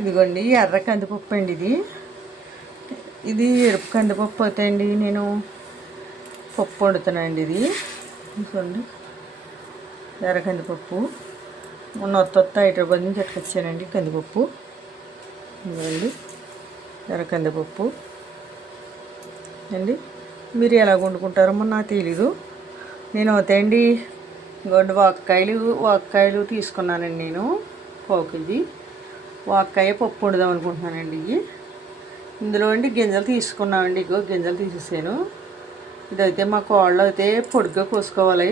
ఇదిగోండి ఎర్ర కందిపప్పు అండి. ఇది ఎరుపు కందిపప్పు అయితే అండి నేను పప్పు వండుతానండి. ఇది చూడండి ఎర్ర కందిపప్పు మొత్తం హైదరాబాద్ నుంచి ఎట్టుకొచ్చానండి. కందిపప్పు ఇదిగోండి ఎర్ర కందిపప్పు అండి. మీరు ఎలా వండుకుంటారో నాకు తెలీదు. నేను అవుతాయండి ఇంకోండి వాక్కాయలు తీసుకున్నానండి. నేను పావు కేజీ వాక్కాయ పప్పు వండుదాం అనుకుంటున్నానండి. ఇందులో అండి గింజలు తీసుకున్నామండి. ఇగో గింజలు తీసేసాను. ఇదైతే మా కోళ్ళు అయితే పొడిగా కోసుకోవాలి,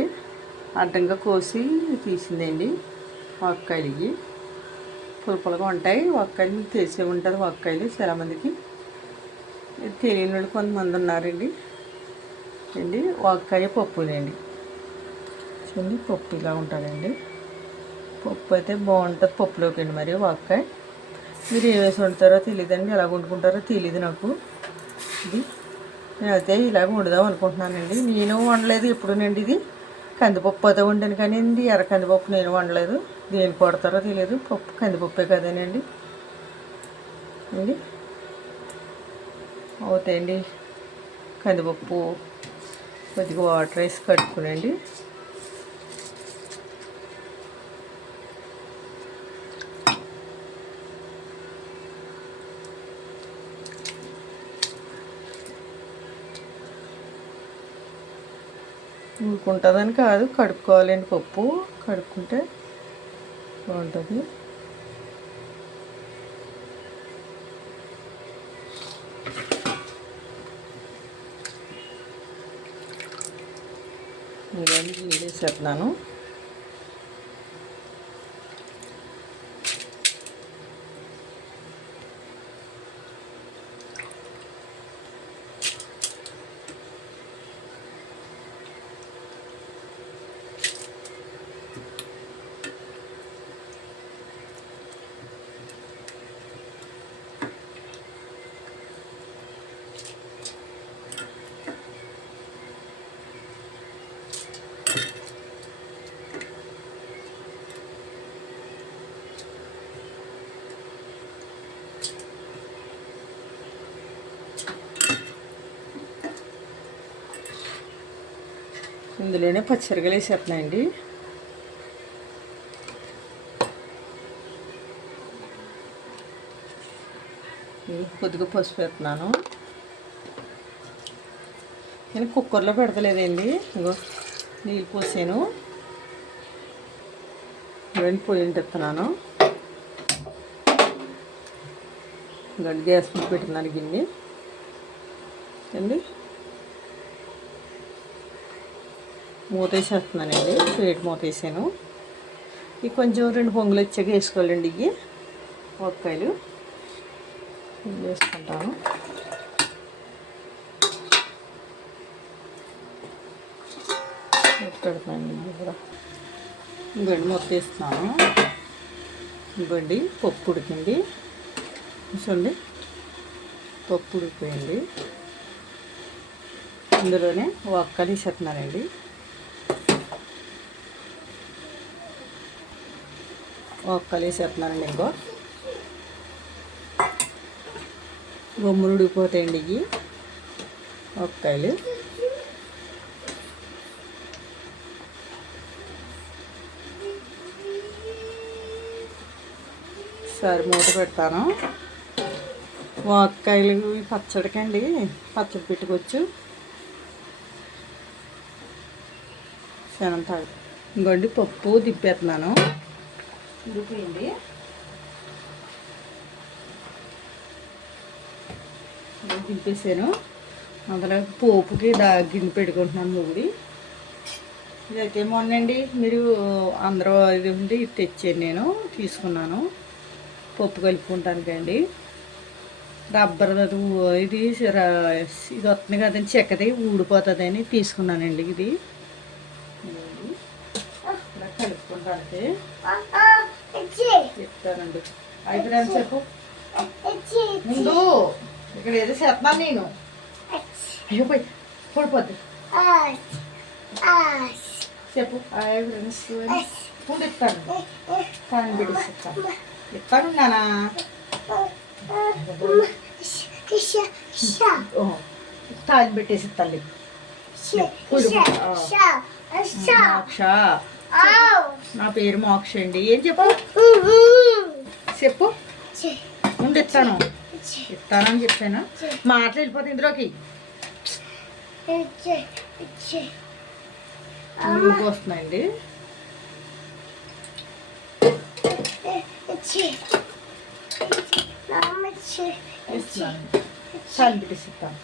అడ్డంగా కోసి తీసిందండి. వాక్కాయలు పులుపులుగా ఉంటాయి. వాక్కాయలు తెలిసే ఉంటుంది. వాక్కాయలు చాలామందికి తెలియని వాళ్ళు కొంతమంది ఉన్నారండి. అండి వాక్కాయ పప్పునండి. చూడండి పప్పు ఇలా ఉంటుందండి. పప్పు అయితే బాగుంటుంది పప్పులోకి అండి. మరి వాక్కాయ మీరు ఏ వేసి వండుతారో తెలియదండి, ఎలా వండుకుంటారో తెలియదు నాకు. ఇది నేనైతే ఇలాగ వండుదాం అనుకుంటున్నానండి. నేను వండలేదు ఎప్పుడునండి. ఇది కందిపప్పు అయితే వండాను కానీ అండి ఎర్ర కందిపప్పు నేను వండలేదు. దేనికి కొడతారో తెలియదు. పప్పు కందిపప్పే కదేనండి అండి. అవుతాయండి కందిపప్పు కొద్దిగా వాటర్ వేసి కట్టుకునండి. ఊరుకుంటుందని కాదు, కడుక్కోవాలండి. పప్పు కడుక్కుంటే బాగుంటుంది. ఇవన్నీ వేసేస్తున్నాను. ఇందులోనే పచ్చిమిరపకాయలు వేసేస్తున్నాయండి. కొద్దిగా పసుపు వేస్తున్నాను. నేను కుక్కర్లో పెడతలేదండి. ఇంకో నీళ్ళు పోసాను. ఇవన్నీ పొయ్యి తిప్పుతున్నాను. ఇంకోటి గ్యాస్ మీద పెట్టినాను గిన్నె అండి. మూత వేసేస్తున్నానండి. ప్లేట్ మూత వేసాను. ఇవి కొంచెం 2 పొంగులు వచ్చాక వేసుకోవాలండి. ఇవి వంకాయలు వేసుకుంటాను. పెడతానండి. కూడా ఇంకోండి మూత వేస్తున్నాను. ఇంకోండి పప్పు ఉడికింది. చూడండి పప్పు ఉడికిపోయింది. ఇందులోనే వంకాయలు వేసేస్తున్నానండి. వంకాయలు వేసేస్తున్నానండి. గమ్ములు ఉడికిపోతాయండి ఇవి వంకాయలు. సరే మూత పెడతాను. వంకాయలు పచ్చడికండి, పచ్చడి పెట్టుకోవచ్చు. శనంత ఇంకోండి పప్పు దిప్పేస్తున్నాను. ఉడిపోయింది. దింపేసాను. అందులో పోపుకి గిన్నె పెట్టుకుంటున్నాను. మూడి ఇదైతే మొన్నండి మీరు అందరూ ఇది ఉంది, ఇది తెచ్చాను. నేను తీసుకున్నాను పప్పు కలుపుకుంటానికండి. రబ్బర్ ఇది వస్తుంది కదండి, చెక్కది ఊడిపోతుందని తీసుకున్నానండి. ఇది ఇలా కలుపుకుంటానికి చెప్తానండి. అయిపోయినా చెప్పు. ముందు ఇక్కడ ఏదో చేస్తున్నాను నేను. అయ్యో పోయి పడిపోద్ది. చెప్పు. ఫ్రెండ్స్ ముందు ఇస్తాను. కానీ బిడ్డ ఇస్తాను. నానా తాలి పెట్టేసి తల్లి మోక్ష. నా పేరు మోక్ష అండి. ఏం చెప్పు చెప్పు. ముందు ఇస్తానని చెప్పాను. మాటలు వెళ్ళిపోతాయి ఇందులోకి. వస్తున్నాయండి. చల్లి పెట్టేసిస్తాను.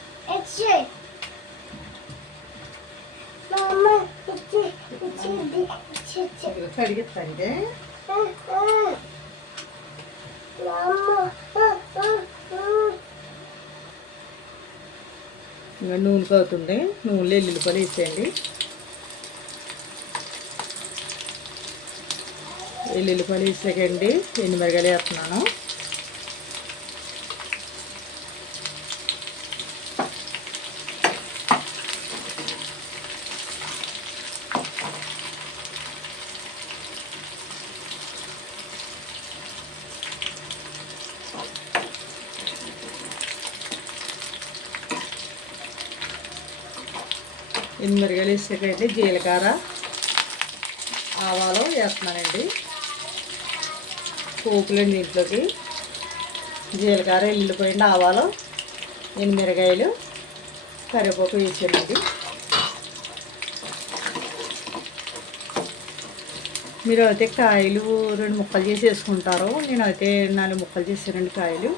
కడిగిస్తాండి. ఇంకా నూనె అవుతుంది. నూనెలో ఎల్లుల్లిపాయలు వేసేయండి. ఎల్లుల్లిపాయలు వేసాకండి ఎండుమిరగాయలు వేస్తున్నాను. ఎండుమిరగాయలు వేసాకండి జీలకర్ర ఆవాలు వేస్తున్నానండి. పోపులండి దీంట్లోకి జీలకర్ర ఎల్లుల్లిపోయింది, ఆవాలు, ఎండుమిరగాయలు, కరివేపాకు వేసానండి. మీరు అయితే కాయలు 2 ముక్కలు చేసి వేసుకుంటారు. నేనైతే 4 ముక్కలు చేసానండి కాయలు.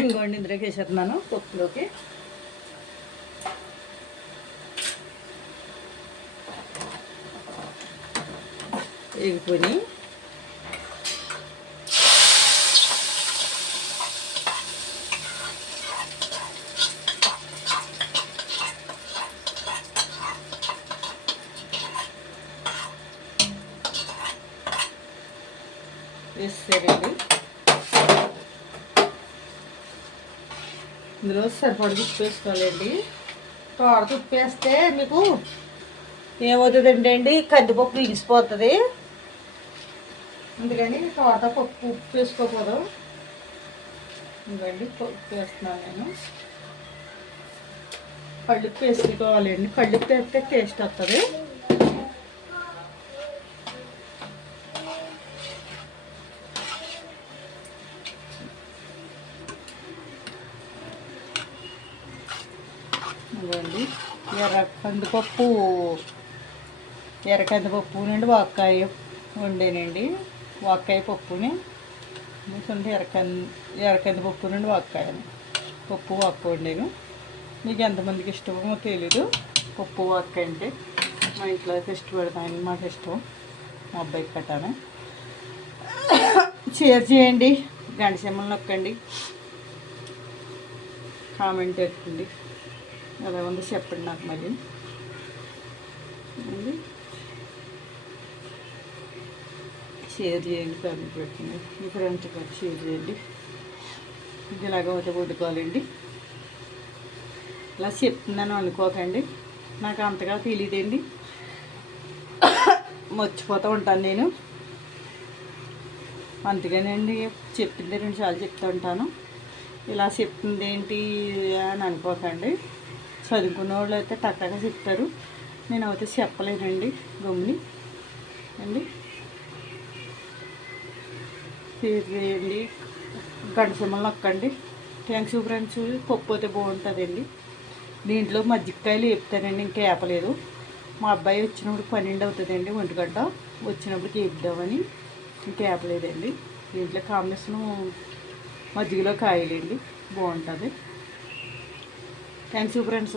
ఇంకోండి ఇందులోకి వేసేస్తున్నాను పప్పులోకి. ఎగిపోయి వేసేయండి. ఇందులో సరిపడి ఉప్పు వేసుకోవాలండి. తోట ఉప్పు వేస్తే మీకు ఏమవుతుందంటే అండి కందిపప్పు ఇగిసిపోతుంది. అందుకని తోట ఉప్పు వేసుకోకూడదు. ఇంకండి ఉప్పు వేస్తున్నాను నేను. కళ్ళుప్పు వేసుకోవాలండి. కళ్ళుప్పు వేస్తే టేస్ట్ వస్తుంది. ఇవ్వండి ఎర్రకందిపప్పు నుండి వాక్కాయ వండానండి. వాక్కాయ పప్పుని కొంచెం ఎర్రకందిపప్పు నుండి వాక్కాయ వండాను. మీకు ఎంతమందికి ఇష్టమో తెలీదు. పప్పు వాక్కాయ అంటే మా ఇంట్లో అయితే ఇష్టపడతాను. మాకు ఇష్టం. మా అబ్బాయికి కట్టాను. షేర్ చేయండి, గంట సింబల్ నొక్కండి, కామెంట్ పెట్టండి. ఎలా ఉందో చెప్పండి నాకు. మరి షేర్ చేయండి, కామెంట్ పెట్టండి. మీ ఫ్రెండ్స్ కూడా షేర్ చేయండి. ఇది ఇలాగ వదుకోవాలండి. ఇలా చెప్తున్నాను అనుకోకండి, నాకు అంతగా తెలియదండి. మర్చిపోతూ ఉంటాను నేను. అందుకనండి చెప్పింది 2 సార్లు చెప్తూ ఉంటాను. ఇలా చెప్తుంది ఏంటి అని అనుకోకండి. చదువుకున్న వాళ్ళు అయితే టక్కగా చెప్తారు. నేను అయితే చెప్పలేనండి గమ్ముని అండి. షేర్ చేయండి, గంట సింబల్ నొక్కండి. Thanks friends. పప్పు అయితే బాగుంటుందండి. దీంట్లో మజ్జిగకాయలు వేపుతానండి. ఇంకా వేపలేదు. మా అబ్బాయి వచ్చినప్పుడు 12 అవుతుందండి, 1 గంట వచ్చినప్పుడు వేపుదామని. ఇంకా వేపలేదండి. దీంట్లో కాంబినేషను మజ్జిగలో కాయలండి, బాగుంటుంది. Thanks friends.